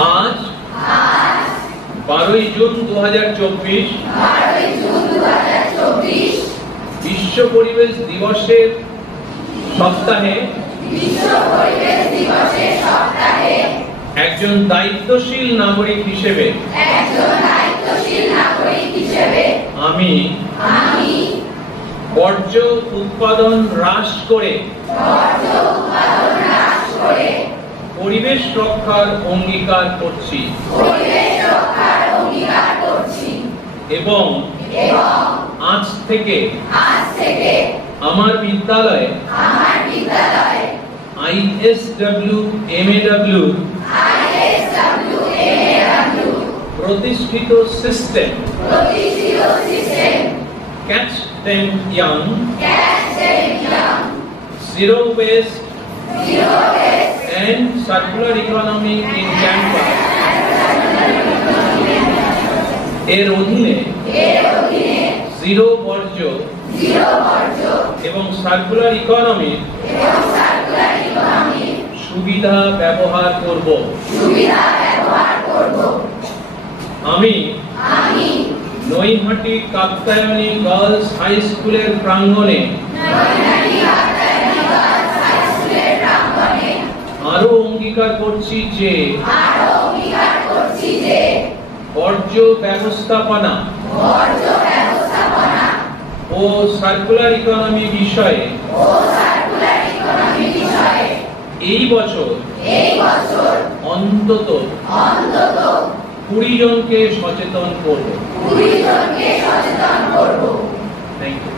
आज 12 जून 2024 विश्व परिवेश दिवसेर सप्ताहे একজন দায়িত্বশীল নাগরিক হিসেবে আমি বর্জ্য উৎপাদন হ্রাস করে পরিবেশ রক্ষার অঙ্গীকার করছি এবং আজ থেকে আমার বিদ্যালয়ে ISW MAW প্রতিষ্ঠিত system Catch Them Young Zero Waste and Circular Economy in Campus এর অধীনে জিরো বর্জ্য এবং সার্কুলার ইকোনমি সুবিধা ব্যবহার করব। আমি নৈহাটি কাত্যায়নী গার্লস হাই স্কুলের প্রাঙ্গণে আরো অঙ্গীকার করছি যে বর্জ্য ব্যবস্থাপনা ও সার্কুলার ইকোনমি বিষয়ে এই বছর অন্তত 20 জনকে সচেতন করব। Thank you.